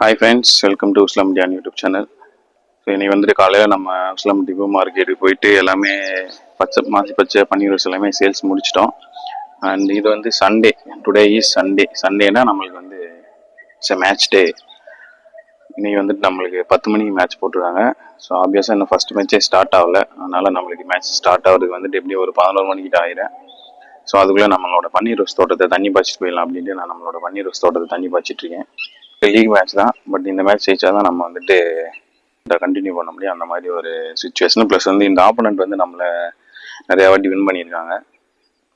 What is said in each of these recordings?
Hi friends, welcome to உஸ்லாம் டியான் YouTube channel. So இன்னைக்கு வந்துட்டு காலையில் நம்ம உஸ்லாம் டிபோ மார்க்கெட்டுக்கு போயிட்டு எல்லாமே பச்சை பன்னீர் ரோஸ் எல்லாமே சேல்ஸ் முடிச்சிட்டோம். அண்ட் இது வந்து சண்டே, டுடே இஸ் சண்டேனா நம்மளுக்கு வந்து இட்ஸ் எ மேட்ச் டே. இன்னைக்கு வந்துட்டு நம்மளுக்கு 10 மணிக்கு மேட்ச் போட்டுருக்காங்க. ஸோ ஆப்வியஸாக இன்னும் ஃபஸ்ட் மேட்சே ஸ்டார்ட் ஆகலை. அதனால் நம்மளுக்கு மேட்ச் ஸ்டார்ட் ஆகிறதுக்கு வந்துட்டு எப்படியும் ஒரு 11 மணிக்கிட்ட ஆயிடும். ஸோ அதுக்குள்ளே நம்மளோட பன்னீர் ரோஸ் தோட்டத்தை தண்ணி பாய்ச்சிட்டு போயிடலாம் அப்படின்ட்டு நான் நம்மளோட பன்னீர் ரோஸ் தோட்டத்தை தண்ணி பாய்ச்சிட்ருக்கேன். லீக் மேட்ச் தான், பட் இந்த மேட்ச் ஜெயிச்சா தான் நம்ம வந்துட்டு இதை கண்டினியூ பண்ண முடியும். அந்த மாதிரி ஒரு சுச்சுவேஷன். ப்ளஸ் வந்து இந்த ஆப்போனண்ட் வந்து நம்மளை நிறையா வாட்டி வின் பண்ணியிருக்காங்க.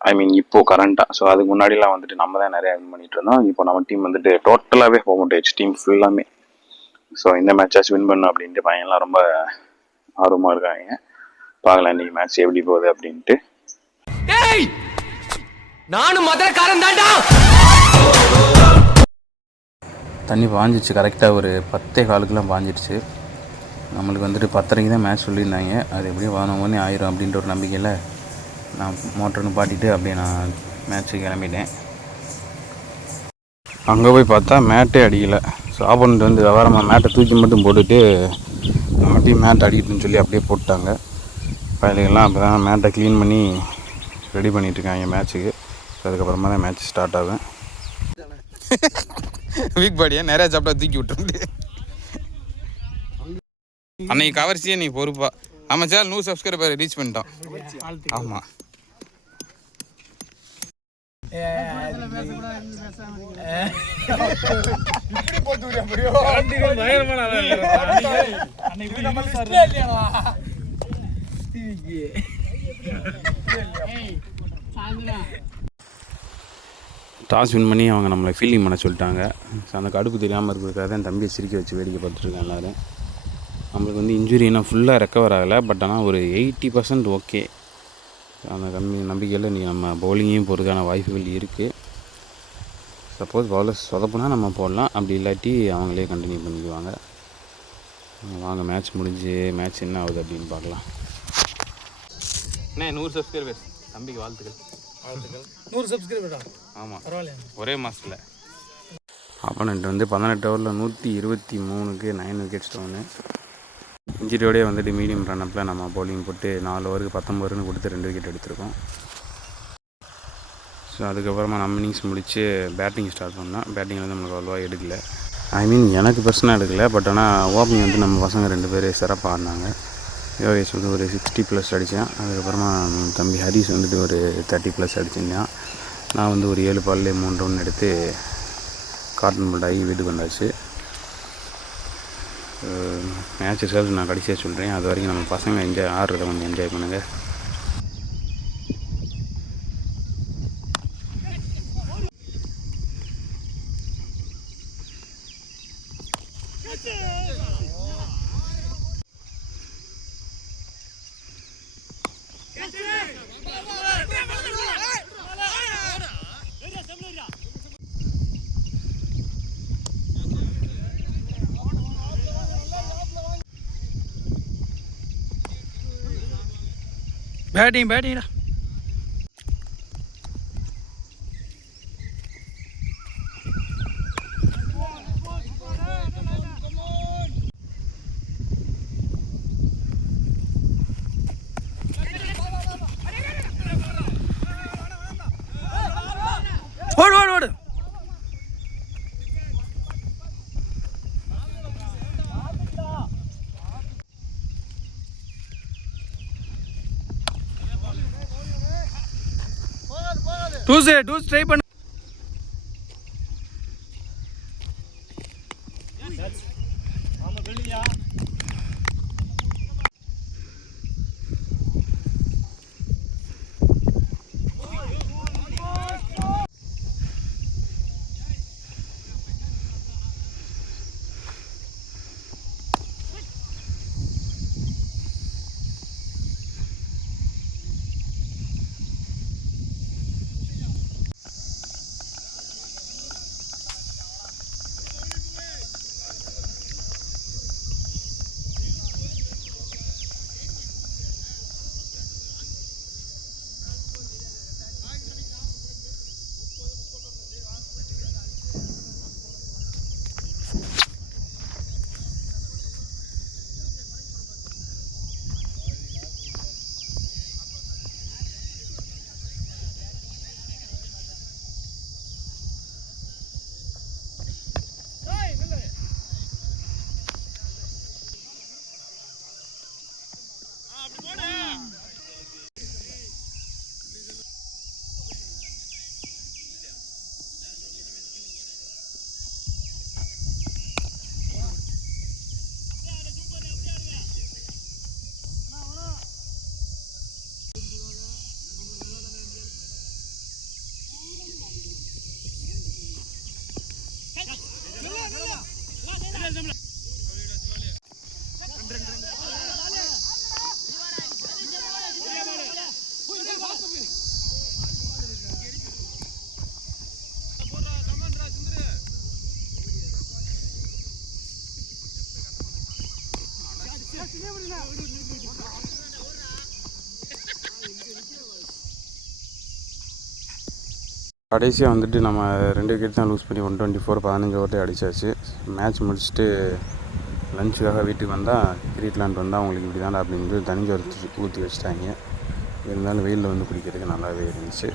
ஐ மீன் இப்போது கரண்ட்டாக. ஸோ அதுக்கு முன்னாடிலாம் வந்துட்டு நம்ம தான் நிறையா வின் பண்ணிட்டு இருந்தோம். இப்போ நம்ம டீம் வந்துட்டு டோட்டலாகவே போக டீம் ஃபுல்லாமே. ஸோ இந்த மேட்சாச்சும் வின் பண்ணும் அப்படின்ட்டு பையன்லாம் ரொம்ப ஆர்வமாக இருக்காங்க. பார்க்கலாம் இன்னைக்கு மேட்ச் எப்படி போகுது அப்படின்ட்டு. நானும் மதுரக்காரன் தான்டா. தண்ணி பாஞ்சிடுச்சு. கரெக்டாக ஒரு 10:15 பாஞ்சிடுச்சு. நம்மளுக்கு வந்துட்டு 10:30 தான் மேட்ச் சொல்லியிருந்தாங்க. அது எப்படியும் 11 மணி ஆயிரும் அப்படின்ற ஒரு நம்பிக்கையில் நான் மோட்டர்னு பாட்டிட்டு அப்படியே நான் மேட்ச்சுக்கு கிளம்பிட்டேன். அங்கே போய் பார்த்தா மேட்டே அடிக்கலை. ஸோ ஆப்போனண்ட் வந்து விவரமாக மேட்டை தூக்கி மட்டும் போட்டுட்டு நம்ம டீம் மேட் அடிக்கட்டுன்னு சொல்லி அப்படியே போட்டாங்க. பயிலுக்கெல்லாம் அப்போ தான் மேட்டை க்ளீன் பண்ணி ரெடி பண்ணிகிட்ருக்காங்க மேட்ச்சுக்கு. அதுக்கப்புறமா தான் மேட்ச் ஸ்டார்ட் ஆகும். வீக் பாடியை நிறையா சாப்பிட்டா தூக்கி விட்டுருந்து அன்னைக்கு கவர்ச்சியே நீ பொறுப்பா. ஆமாம் சார், 100 சப்ஸ்கிரைபர் ரீச் பண்ணிட்டோம். ஆமாம், டாஸ் வின் பண்ணி அவங்க நம்மளை ஃபீலிங் பண்ண சொல்லிட்டாங்க. ஸோ அந்த கடுப்பு தெரியாமல் இருக்கிறதுக்காக தான் தம்பியை சிரிக்க வச்சு வேடிக்கை பார்த்துட்ருக்கேன் எல்லோரும். நம்மளுக்கு வந்து இன்ஜுரி இன்னும் ஃபுல்லாக ரெக்கவர் ஆகலை. பட் ஆனால் ஒரு 80% ஓகே. அந்த நம்பிக்கையில் நீ நம்ம பவுலிங்கையும் போகிறதுக்கான வாய்ப்புகள் இருக்குது. சப்போஸ் பவுலர்ஸ் சொதப்புனா நம்ம போடலாம், அப்படி இல்லாட்டி அவங்களே கண்டினியூ பண்ணிக்குவாங்க. வாங்க மேட்ச் முடிஞ்சு மேட்ச் என்ன ஆகுது அப்படின்னு பார்க்கலாம். 100 சப்ஸ்கிரைபர்ஸ் தம்பிக்கு வாழ்த்துக்கள். 100 சப்ஸ்கிரைபரா? ஆமாம், பரவாயில்ல. ஒரே மாதத்தில். ஆப்போனண்ட் வந்து 18 ஓவரில் 123க்கு 9 விக்கெட்ஸ் டவுனு. இன்ஜுரியோடய வந்துட்டு மீடியம் ரன்னப்பில் நம்ம பவுலிங் போட்டு 4 ஓவருக்கு 19 ரன் கொடுத்து 2 விக்கெட் எடுத்திருக்கோம். ஸோ அதுக்கப்புறமா நம்ம இன்னிங்ஸ் முடித்து பேட்டிங் ஸ்டார்ட் பண்ணோம். பேட்டிங்கில் வந்து நம்மளுக்கு அவ்வளோவா எடுக்கலை. ஐ மீன் எனக்கு பர்சனலாக எடுக்கலை. பட் ஆனால் ஓப்பனிங் வந்து நம்ம பசங்க 2 பேர் சிறப்பாக ஆடினாங்க. யோகேஷ் வந்து ஒரு 60+ அடித்தான். அதுக்கப்புறமா தம்பி ஹரிஸ் வந்துட்டு ஒரு 30+ அடிச்சிருந்தான். நான் வந்து ஒரு 7 பால்லே 3 ரன் எடுத்து கார்டன் போல்ட் ஆகி வீட்டுக்கு வந்தாச்சு. மேட்ச் ரிசல்ட் நான் கடைசியாக சொல்கிறேன். அது வரைக்கும் நம்ம பசங்க ஆடுறதை கொஞ்சம் என்ஜாய் பண்ணுங்கள். பேட்டிங்டா. ஓடு. டூஸ் ட்ரை பண்ணு. கடைசியாக வந்துட்டு நம்ம 2 விக்கெட் தான் லூஸ் பண்ணி 124 15 ஓவர்லேயே அடிச்சாச்சு. மேட்ச் முடிச்சுட்டு லஞ்சுக்காக வீட்டுக்கு வந்தால் கிரீட்லாண்ட் வந்தால் அவங்களுக்கு இப்படி தான் அப்படின்னு தனிஞ்சு ஊற்றி வச்சுட்டாங்க. இருந்தாலும் வெயிலில் வந்து குடிக்கிறதுக்கு நல்லாவே இருந்துச்சு.